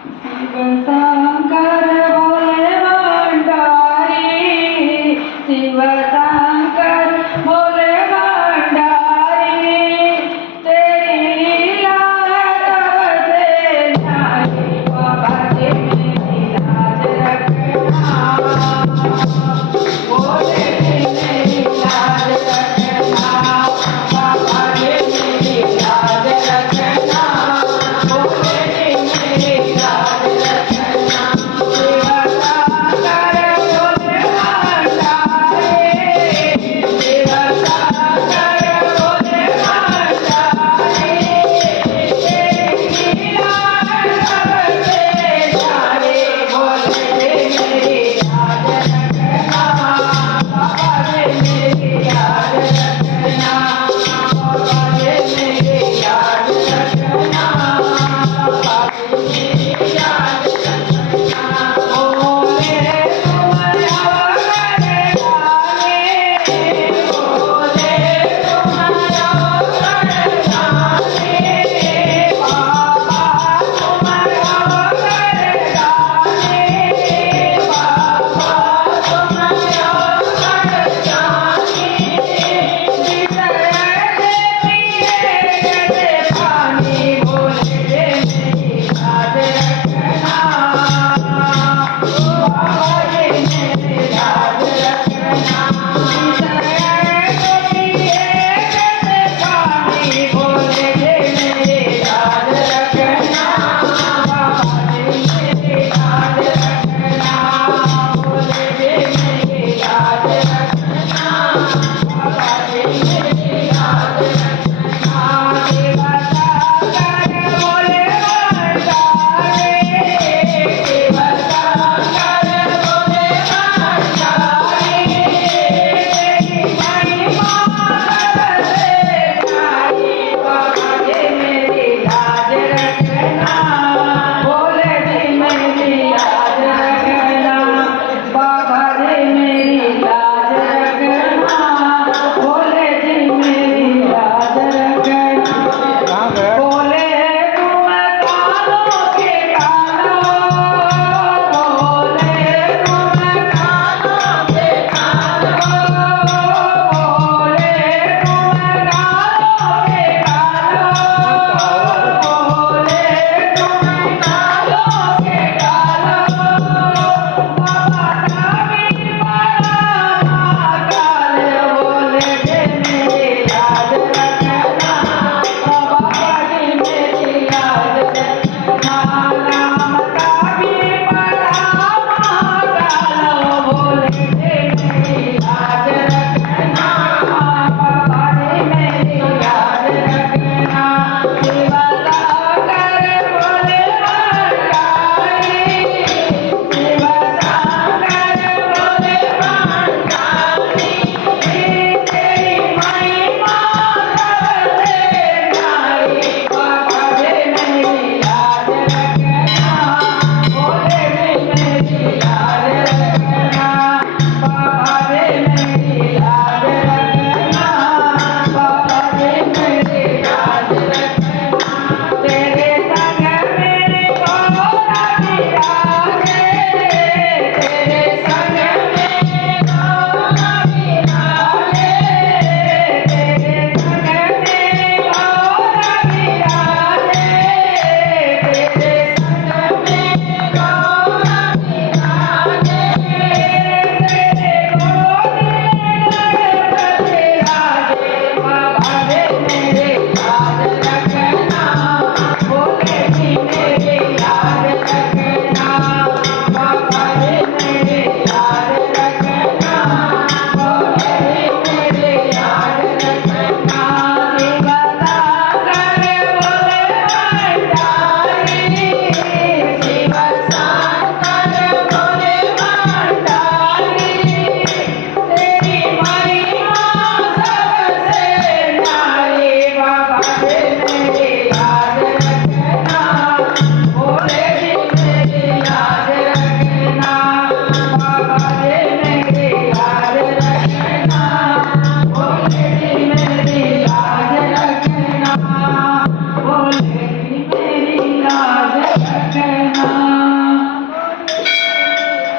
शिव शंकर भोले भंडारी, शिव शंकर भोले भंडारी, तेरी लीला सबसे न्यारी, बाबा जी मेरी लाज रखना, भोले जी मेरी लाज रखना, बाबा जी मेरी लाज रखना, भोले जी मेरी लाज रखना। शिव शंकर भोले भंडारी, शिव शंकर भोले भंडारी, तेरी लीला सबसे न्यारी, भोले जी मेरी लाज रखना, बाबा जी मेरी लाज रखना, बाबा जी मेरी लाज रखना, बाबा जी मेरी लाज